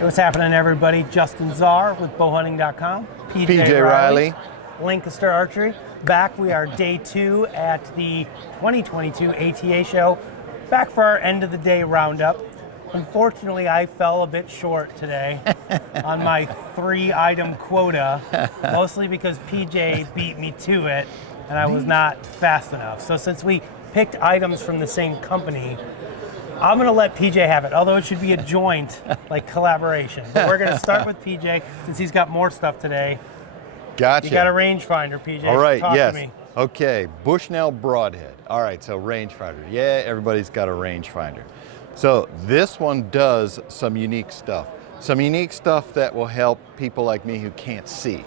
Hey, what's happening, everybody? Justin Czar with bowhunting.com. PJ Riley. Lancaster Archery. Back, we are day 2 at the 2022 ATA show. Back for our end of the day roundup. Unfortunately, I fell a bit short today on my 3-item quota, mostly because PJ beat me to it and I was not fast enough. So since we picked items from the same company, I'm going to let PJ have it, although it should be a joint like collaboration. But we're going to start with PJ since he's got more stuff today. Gotcha. You got a rangefinder, PJ. All right, Talk yes. to me. Okay, Bushnell broadhead. All right, so rangefinder. Yeah, everybody's got a rangefinder. So this one does some unique stuff. Some unique stuff that will help people like me who can't see.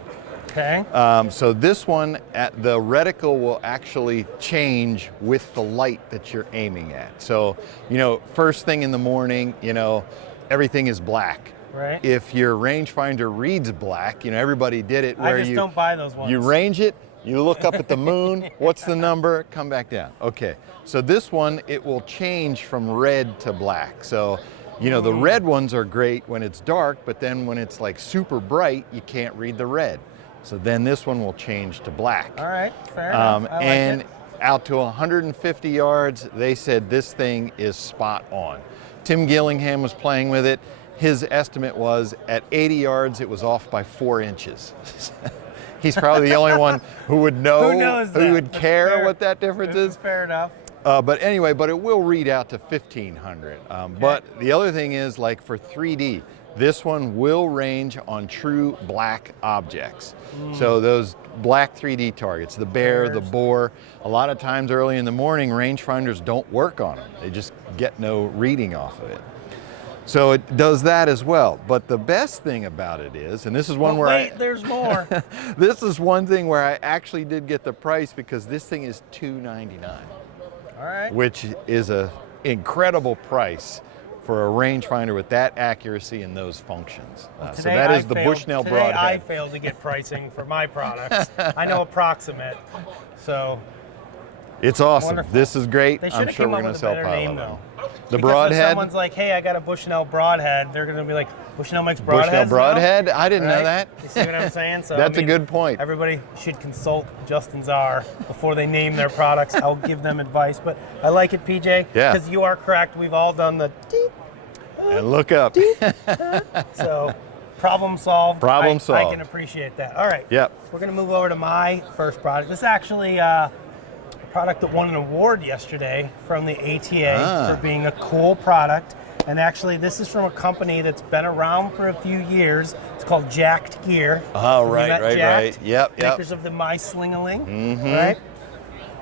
Okay. So this one, the reticle will actually change with the light that you're aiming at. So, you know, first thing in the morning, you know, everything is black. Right. If your rangefinder reads black, you know, everybody did it where I just don't buy those ones. You range it, you look up at the moon, what's the number, come back down. Okay, so this one, it will change from red to black. So, you know, the red ones are great when it's dark, but then when it's like super bright, you can't read the red. So then this one will change to black. All right, fair enough. I and like it. Out to 150 yards, they said this thing is spot on. Tim Gillingham was playing with it. His estimate was at 80 yards, it was off by 4 inches. He's probably the only one who would know, who would care what that difference is. Fair enough. But anyway, but it will read out to 1500. But the other thing is, like for 3D, this one will range on true black objects. So those black 3D targets, the bear, the boar, a lot of times early in the morning, rangefinders don't work on them. They just get no reading off of it. So it does that as well. But the best thing about it is, and this is one where there's more. This is one thing where I actually did get the price because this thing is $299. All right. Which is an incredible price for a rangefinder with that accuracy and those functions. So that is the Bushnell broadhead. Today I failed to get pricing for my products. I know approximate, so. It's awesome. Wonderful. This is great. They I'm sure we're going to sell name, pile of them. though. The Because broadhead? if someone's like, hey, I got a Bushnell broadhead, they're going to be like, Bushnell makes broadheads Bushnell broadhead? now? I didn't know that. You see what I'm saying? So That's a good point. Everybody should consult Justin Czar before they name their products. I'll give them advice, but I like it, PJ. Yeah. Because you are correct. We've all done the deep. And look up. So problem solved. Problem solved. I can appreciate that. All right. Yep. We're going to move over to my first product. This is actually a product that won an award yesterday from the ATA for being a cool product. And actually, this is from a company that's been around for a few years. It's called Jacked Gear. Oh, right. Yep. Makers of the My Sling-a-Ling, right?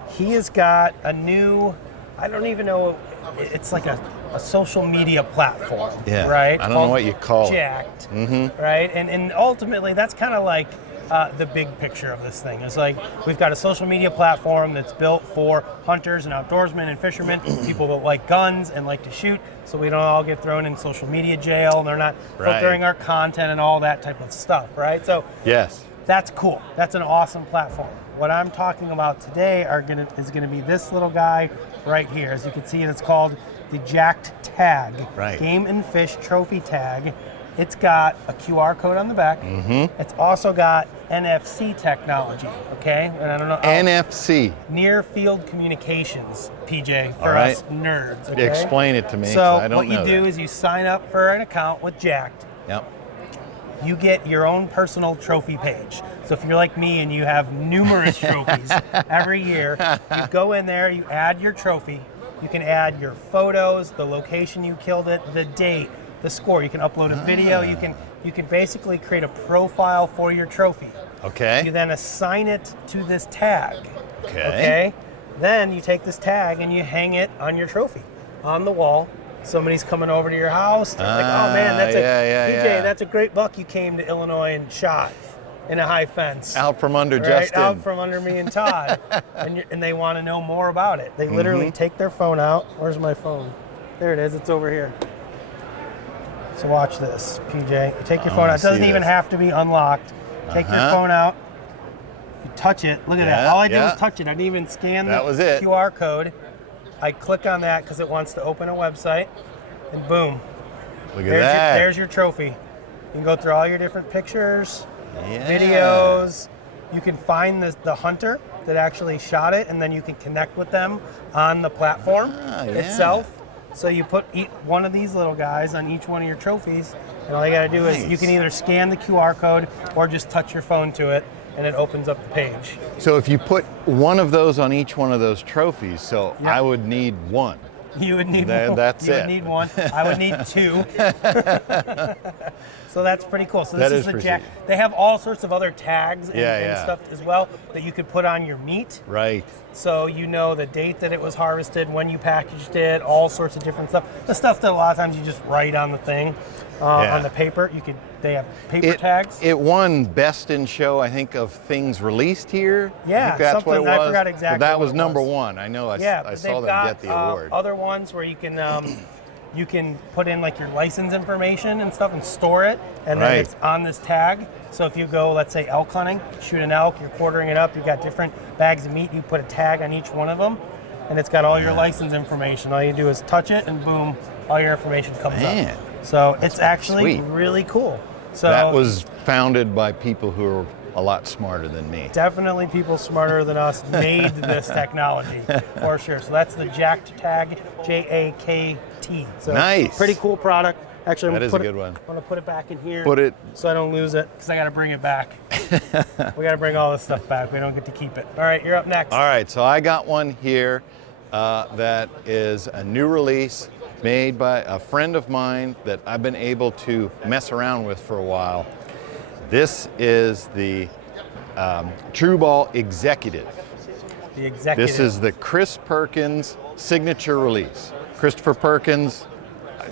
He has got a new, I don't even know, it's like a social media platform, right? I don't know what you call it. Jacked, right? And ultimately, that's kind of like the big picture of this thing. It's like we've got a social media platform that's built for hunters and outdoorsmen and fishermen, people that like guns and like to shoot, so we don't all get thrown in social media jail and they're not filtering our content and all that type of stuff, right? So yes, that's cool. That's an awesome platform. What I'm talking about today is going to be this little guy right here. As you can see, it's called the Jacked Tag, Game and Fish Trophy Tag. It's got a QR code on the back. It's also got NFC technology, okay? And I don't know. NFC. Near field communications, PJ, for us nerds, okay? Explain it to me, So I don't what you know do that. is you sign up for an account with Jacked. Yep. You get your own personal trophy page. So if you're like me and you have numerous trophies every year, you go in there, you add your trophy. You can add your photos, the location you killed it, the date, the score. You can upload a video. You can basically create a profile for your trophy. Okay. You then assign it to this tag. Okay. Then you take this tag and you hang it on your trophy on the wall. Somebody's coming over to your house. They're like, oh man, that's PJ, that's a great buck you came to Illinois and shot in a high fence. Out from under Justin. Out from under me and Todd. and they want to know more about it. They literally take their phone out. Where's my phone? There it is. It's over here. So watch this, PJ. You take your phone out. It doesn't even have to be unlocked. Take your phone out. You touch it. Look at that. All I did was touch it. I didn't even scan the QR code. I click on that because it wants to open a website. And boom. Look at that. There's your trophy. You can go through all your different pictures, Yeah. videos. You can find the hunter that actually shot it, and then you can connect with them on the platform itself. So you put one of these little guys on each one of your trophies, and all you got to do is you can either scan the QR code or just touch your phone to it, and it opens up the page. So if you put one of those on each one of those trophies, so Yep. I would need one. You would need one. That's you it. would need one. I would need two. So that's pretty cool. So That this is is the pretty jack. sweet. They have all sorts of other tags and, Yeah, and yeah. stuff as well that you could put on your meat. Right. So you know the date that it was harvested, when you packaged it, all sorts of different stuff. The stuff that a lot of times you just write on the thing, on the paper. They have paper tags. It won Best in Show, I think, of things released here. Yeah, I think that's what it something- was. I forgot exactly But that what was it number was. one. I know. I but saw they've them get the award. Other ones where you can put in like your license information and stuff and store it, and then it's on this tag. So if you go, let's say elk hunting, shoot an elk, you're quartering it up, you've got different bags of meat, you put a tag on each one of them, and it's got all your license information. All you do is touch it, and boom, all your information comes up. So it's actually sweet. really cool. So That was founded by people who are a lot smarter than me. definitely people smarter than us made this technology for sure. So that's the Jacked Tag, JAKT. So Nice. pretty cool product. Actually, That is a good one. I'm gonna put it back in here. Put it. so I don't lose it because I got to bring it back. We got to bring all this stuff back. We don't get to keep it. All right, you're up next. All right, so I got one here that is a new release made by a friend of mine that I've been able to mess around with for a while. This is the True Ball Executive. The Executive. This is the Chris Perkins signature release. Christopher Perkins,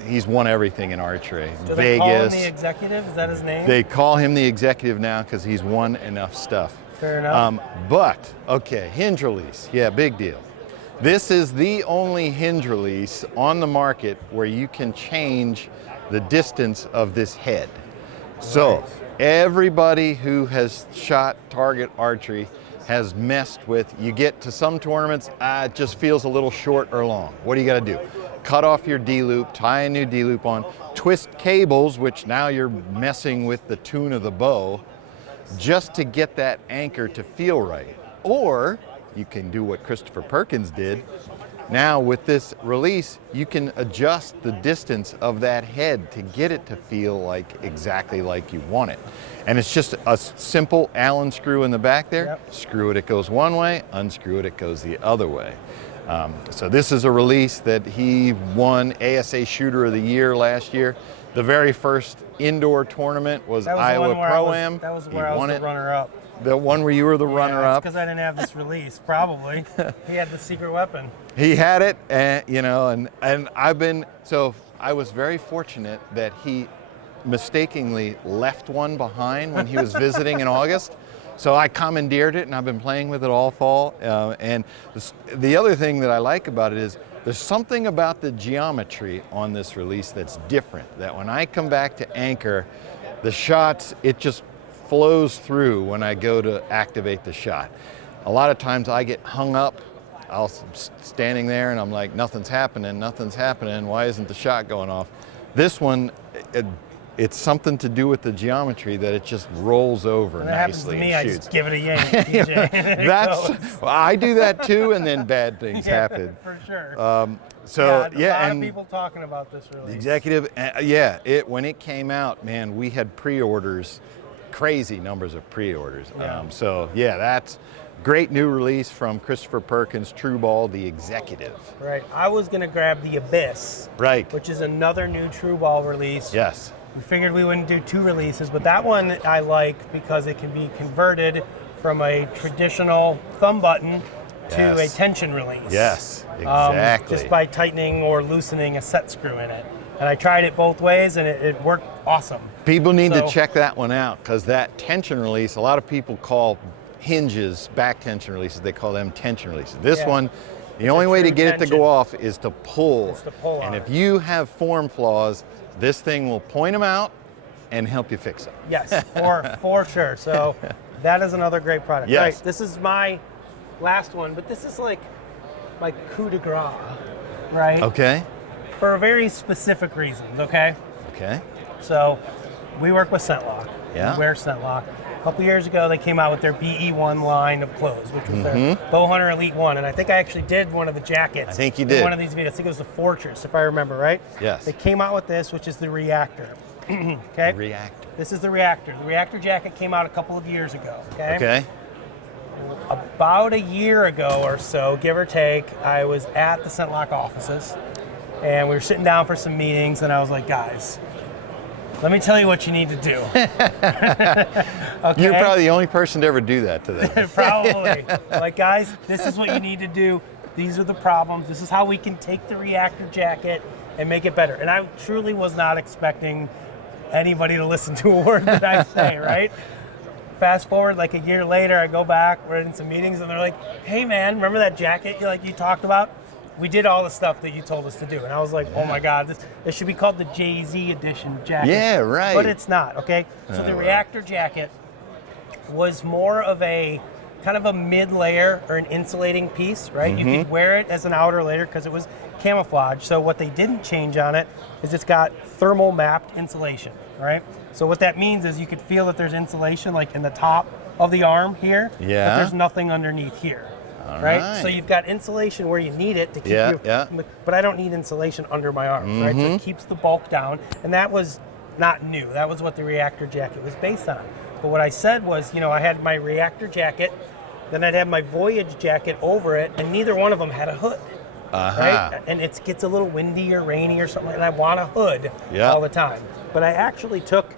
he's won everything in archery. Do they call him Vegas. the Executive? Is that his name? They call him the Executive now because he's won enough stuff. Fair enough. But, okay, hinge release. Yeah, big deal. This is the only hinge release on the market where you can change the distance of this head. So, everybody who has shot target archery has messed with, you get to some tournaments, it just feels a little short or long. What do you gotta do? Cut off your D-loop, tie a new D-loop on, twist cables, which now you're messing with the tune of the bow, just to get that anchor to feel right. Or you can do what Christopher Perkins did. Now with this release, you can adjust the distance of that head to get it to feel like exactly like you want it. And it's just a simple Allen screw in the back there. Yep. Screw it goes one way, unscrew it goes the other way. So this is a release that he won ASA Shooter of the Year last year. The very first indoor tournament was Iowa Pro-Am. That was where I was the runner-up. The one where you were the runner-up. Because I didn't have this release, probably. He had the secret weapon. He had it, and I was very fortunate that he mistakenly left one behind when he was visiting in August. So I commandeered it, and I've been playing with it all fall. And the other thing that I like about it is there's something about the geometry on this release that's different, that when I come back to anchor, the shots, it just flows through when I go to activate the shot. A lot of times I get hung up. I'll standing there and I'm like, nothing's happening, why isn't the shot going off? This one, it's something to do with the geometry that it just rolls over When that happens to nicely me, and I shoots. just give it a yank, DJ. and it goes. Well, I do that too, and then bad things happen. For sure. A lot of people talking about this release. The Executive, when it came out, man, we had pre-orders, crazy numbers of pre-orders. Yeah. That's great new release from Christopher Perkins, True Ball, the Executive. Right. I was going to grab the Abyss. Right. Which is another new True Ball release. Yes. We figured we wouldn't do two releases, but that one I like because it can be converted from a traditional thumb button to a tension release. Yes, exactly. Just by tightening or loosening a set screw in it. And I tried it both ways, and it worked awesome. People need to check that one out, because that tension release, a lot of people call hinges back tension releases, they call them tension releases. This one, the only way to get it to go off is to pull. It's to pull and on if it. you have form flaws, this thing will point them out and help you fix them. Yes, for sure. So that is another great product. Yes. Right, this is my last one, but this is like my coup de grace, right? Okay. For a very specific reason, okay? Okay. So we work with Scentlock. Yeah. We wear Scentlock. A couple years ago, they came out with their BE1 line of clothes, which was their Bow Hunter Elite 1. And I think I actually did one of the jackets. I think you in did. one of these videos. I think it was the Fortress, if I remember right. Yes. They came out with this, which is the Reactor. Okay. Reactor. This is the Reactor. The Reactor jacket came out a couple of years ago. Okay. Okay. About a year ago or so, give or take, I was at the Scentlock offices, and we were sitting down for some meetings, and I was like, guys, let me tell you what you need to do. Okay? You're probably the only person to ever do that to them. Probably. Like, guys, this is what you need to do. These are the problems. This is how we can take the Reactor jacket and make it better. And I truly was not expecting anybody to listen to a word that I say, right? Fast forward like a year later, I go back, we're in some meetings, and they're like, hey man, remember that jacket you talked about? We did all the stuff that you told us to do. And I was like, oh my God, this should be called the Jay-Z edition jacket. Yeah, right. But it's not, okay? So the Reactor jacket was more of a kind of a mid-layer or an insulating piece, right? You could wear it as an outer layer because it was camouflage. So what they didn't change on it is it's got thermal mapped insulation, right? So what that means is you could feel that there's insulation like in the top of the arm here, but there's nothing underneath here. Right? So you've got insulation where you need it to keep but I don't need insulation under my arms, right? So it keeps the bulk down, and that was not new. That was what the Reactor jacket was based on. But what I said was, I had my Reactor jacket, then I'd have my Voyage jacket over it, and neither one of them had a hood. Right? And it gets a little windy or rainy or something, and I want a hood all the time. But I actually took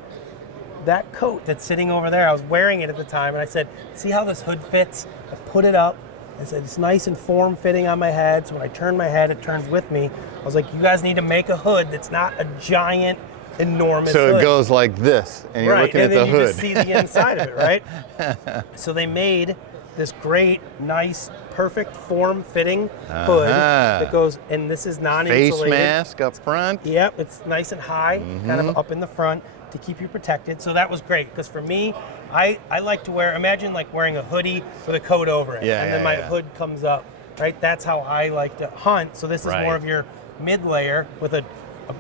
that coat that's sitting over there, I was wearing it at the time, and I said, see how this hood fits? I put it up. I said, it's nice and form-fitting on my head, so when I turn my head, it turns with me. I was like, you guys need to make a hood that's not a giant, enormous hood. So it goes like this, and you're looking at the hood. And then you just see the inside of it, right? So they made this great, nice, perfect form-fitting hood that goes, and this is non-insulated. Face mask up front. Yep, it's nice and high, kind of up in the front to keep you protected. So that was great, because for me, I like to wear, imagine like wearing a hoodie with a coat over it, and then my hood comes up, right? That's how I like to hunt. So this is more of your mid-layer with a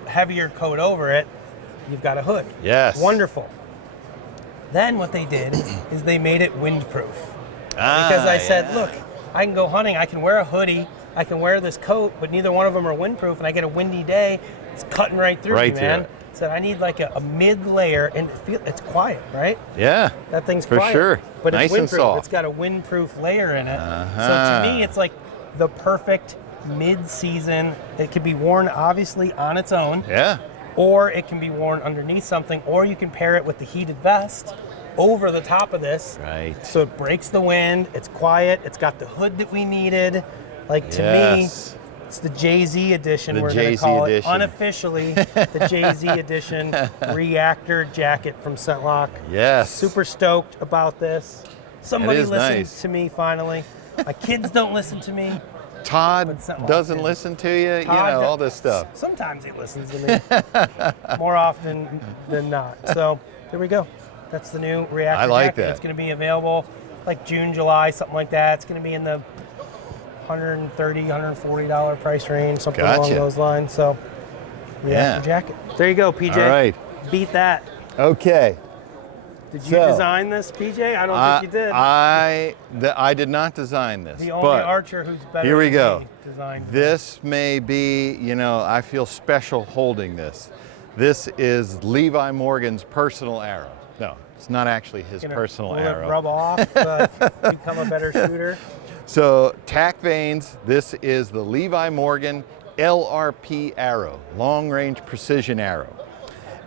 heavier coat over it. You've got a hood. Yes. Wonderful. Then what they did is they made it windproof. Because I said, look, I can go hunting, I can wear a hoodie, I can wear this coat, but neither one of them are windproof, and I get a windy day, it's cutting right through me, man. Said I need like a mid-layer, and it's quiet, right? Yeah. That thing's for quiet. Sure. But nice it's windproof. and soft. It's got a windproof layer in it. So to me, it's like the perfect mid-season. It could be worn obviously on its own. Yeah. Or it can be worn underneath something, or you can pair it with the heated vest over the top of this. Right. So it breaks the wind, it's quiet, it's got the hood that we needed. Like to me, it's the Jay-Z edition, we're going to call it unofficially, the Jay-Z edition Reactor jacket from Scentlock. Yes. Super stoked about this. Somebody listened to me finally. My kids don't listen to me. Todd doesn't listen to you, all this stuff. Sometimes he listens to me, more often than not. So there we go. That's the new Reactor I like jacket. that. It's going to be available like June, July, something like that. It's going to be in the $130, $140 price range, something along those lines. So Reactor jacket. There you go, PJ. All right. Beat that. Okay. Did you design this, PJ? I don't think you did. I did not design this. The only archer who's better here we than go. Me designed this may be, I feel special holding this. This is Levi Morgan's personal arrow. No, it's not actually his personal arrow. Rub off, become a better shooter. So TAC Veins, this is the Levi Morgan LRP arrow, long range precision arrow.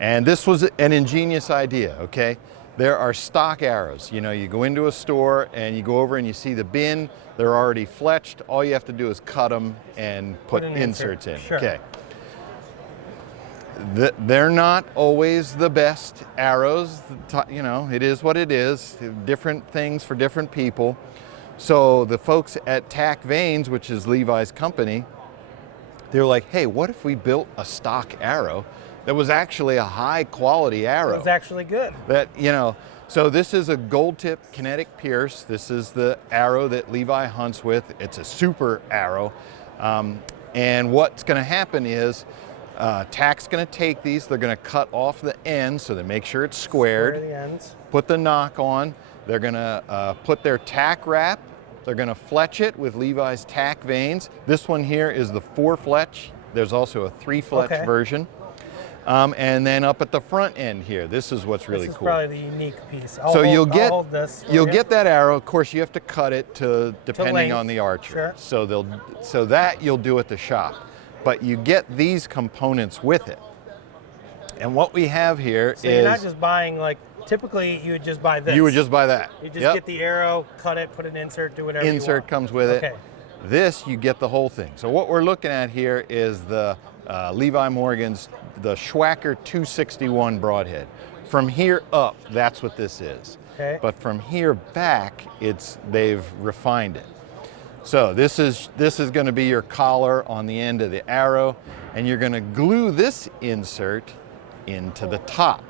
And this was an ingenious idea, okay? There are stock arrows. You go into a store and you go over and you see the bin, they're already fletched. All you have to do is cut them and put inserts in. Sure. Okay. They're not always the best arrows. It is what it is. Different things for different people. So the folks at TAC Veins, which is Levi's company, they're like, hey, what if we built a stock arrow that was actually a high quality arrow? It was actually good. So this is a gold tip kinetic pierce. This is the arrow that Levi hunts with. It's a super arrow. And what's going to happen is TAC's going to take these, they're going to cut off the ends so they make sure it's squared, Square the ends. put the knock on, they're going to put their TAC wrap, they're going to fletch it with Levi's TAC Veins. This one here is the 4-fletch. There's also a 3-fletch version. And then up at the front end here, this is what's really cool. This is probably the unique piece. So you'll get that arrow. Of course, you have to cut it depending on the archer. Sure. So that you'll do at the shop. But you get these components with it. And what we have here is... So you're not just buying, like, typically you would just buy this. You would just buy that. You just get the arrow, cut it, put an insert, do whatever you want. Insert comes with it. Okay. This, you get the whole thing. So what we're looking at here is the Levi Morgan's, the SWacker 261 broadhead. From here up, that's what this is. Okay. But from here back, they've refined it. So this is going to be your collar on the end of the arrow, and you're going to glue this insert into the top.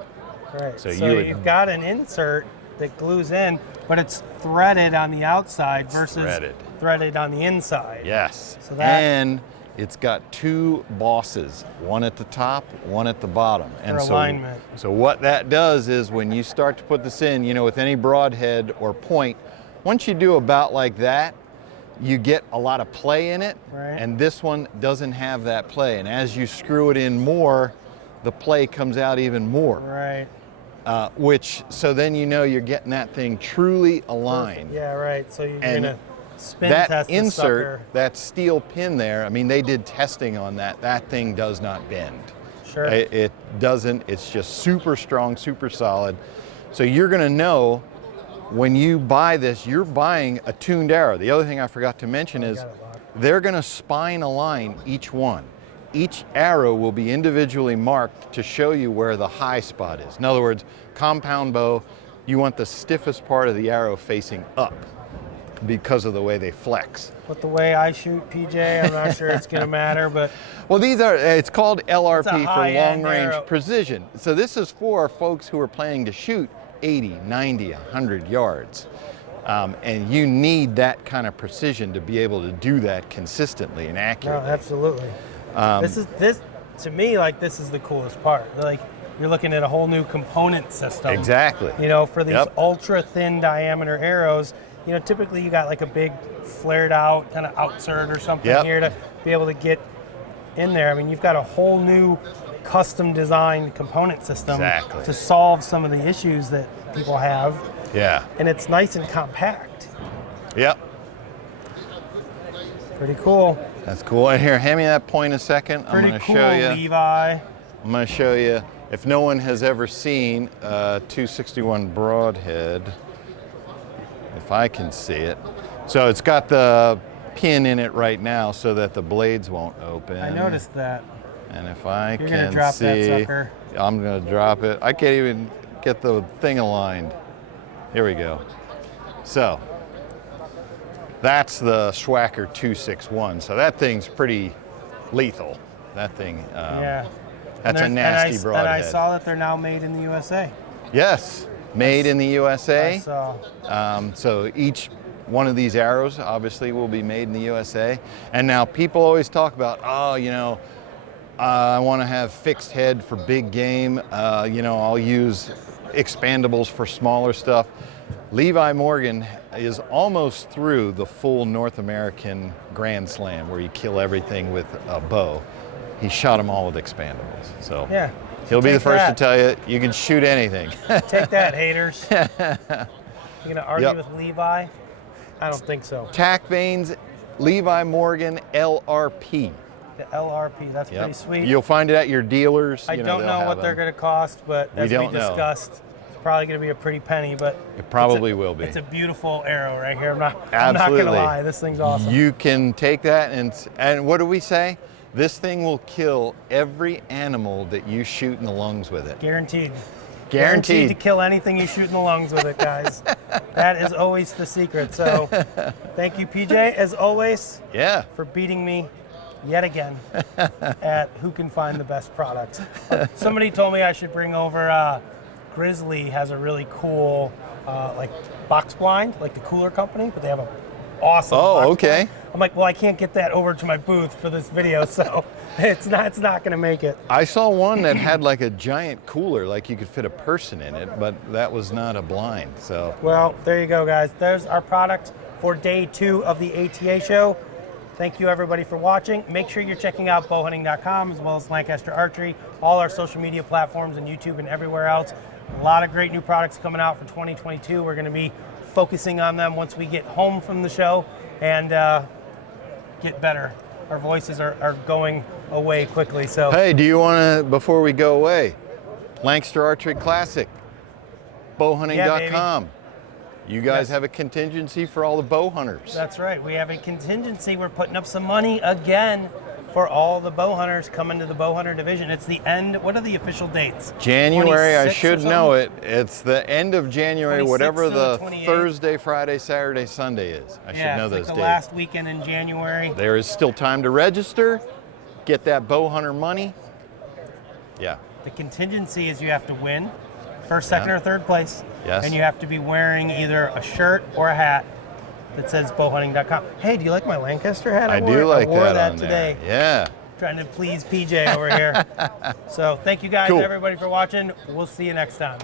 Right. So you've got an insert that glues in, but it's threaded on the outside versus threaded on the inside. Yes. So that, and it's got 2 bosses, one at the top, one at the bottom. For alignment. So what that does is when you start to put this in, with any broadhead or point, once you do about like that, you get a lot of play in it, and this one doesn't have that play. And as you screw it in more, the play comes out even more. Right. So then you're getting that thing truly aligned. Yeah, right. So you're gonna spin that test the insert, sucker. that steel pin there, I mean, they did testing on that. That thing does not bend. Sure. It doesn't. It's just super strong, super solid. So you're gonna know when you buy this, you're buying a tuned arrow. The other thing I forgot to mention is they're gonna spine align each one. Each arrow will be individually marked to show you where the high spot is. In other words, compound bow, you want the stiffest part of the arrow facing up because of the way they flex. With the way I shoot, PJ, I'm not sure it's gonna matter, but... Well, it's called LRP for long range arrow. precision. So this is for folks who are planning to shoot 80, 90, 100 yards. And you need that kind of precision to be able to do that consistently and accurately. No, absolutely. This to me, like, this is the coolest part. Like, you're looking at a whole new component system. Exactly. For these ultra thin diameter arrows, typically you got like a big flared out kind of outsert or something here to be able to get in there. I mean, you've got a whole new custom designed component system to solve some of the issues that people have. Yeah. And it's nice and compact. Yep. Pretty cool. That's cool. And here, hand me that point a second. Pretty I'm going to cool, show you. Levi. I'm going to show you. If no one has ever seen a 261 broadhead, if I can see it. So it's got the pin in it right now so that the blades won't open. I noticed that. And if I You're can gonna drop see, that sucker. I'm going to drop it. I can't even get the thing aligned. Here we go. So that's the SWacker 261. So that thing's pretty lethal. That thing, that's a nasty broadhead. And I saw that they're now made in the USA. Yes, made in the USA. I saw. So each one of these arrows obviously will be made in the USA. And now people always talk about, I want to have fixed head for big game. I'll use expandables for smaller stuff. Levi Morgan is almost through the full North American Grand Slam where you kill everything with a bow. He shot them all with expandables. So he'll be the first to tell you, you can shoot anything. Take that, haters. You're going to argue with Levi? I don't think so. TAC Veins, Levi Morgan LRP. The LRP, that's pretty sweet. You'll find it at your dealers. I don't know what they're going to cost, but as we discussed, it's probably going to be a pretty penny, but it probably will be. It's a beautiful arrow right here. I'm not going to lie. This thing's awesome. You can take that and what do we say? This thing will kill every animal that you shoot in the lungs with it. Guaranteed. Guaranteed to kill anything you shoot in the lungs with it, guys. That is always the secret. So thank you, PJ, as always, for beating me yet again at who can find the best products. Somebody told me I should bring over, Grizzly has a really cool like box blind, like the Cooler Company, but they have a awesome. Oh, box okay. plant. I'm like, well, I can't get that over to my booth for this video, so it's not going to make it. I saw one that had like a giant cooler, like you could fit a person in it, but that was not a blind. So, well, there you go, guys. There's our product for day 2 of the ATA show. Thank you, everybody, for watching. Make sure you're checking out bowhunting.com as well as Lancaster Archery, all our social media platforms and YouTube and everywhere else. A lot of great new products coming out for 2022. We're going to be focusing on them once we get home from the show and get better. Our voices are going away quickly. So, hey, do you want to, before we go away, Lancaster Archery Classic, bowhunting.com. You guys have a contingency for all the bow hunters. That's right. We have a contingency. We're putting up some money again for all the bow hunters coming to the bow hunter division. It's the end. What are the official dates? January, I should know it. It's the end of January, whatever the 28th. Thursday, Friday, Saturday, Sunday is. I should know those it's like dates. the last weekend in January. There is still time to register, get that bow hunter money. Yeah. The contingency is you have to win first, second, or third place. Yes. And you have to be wearing either a shirt or a hat that says bowhunting.com. Hey, do you like my Lancaster hat? I do like I wore that on today. There. Yeah. Trying to please PJ over here. So thank you guys, Cool. everybody, for watching. We'll see you next time.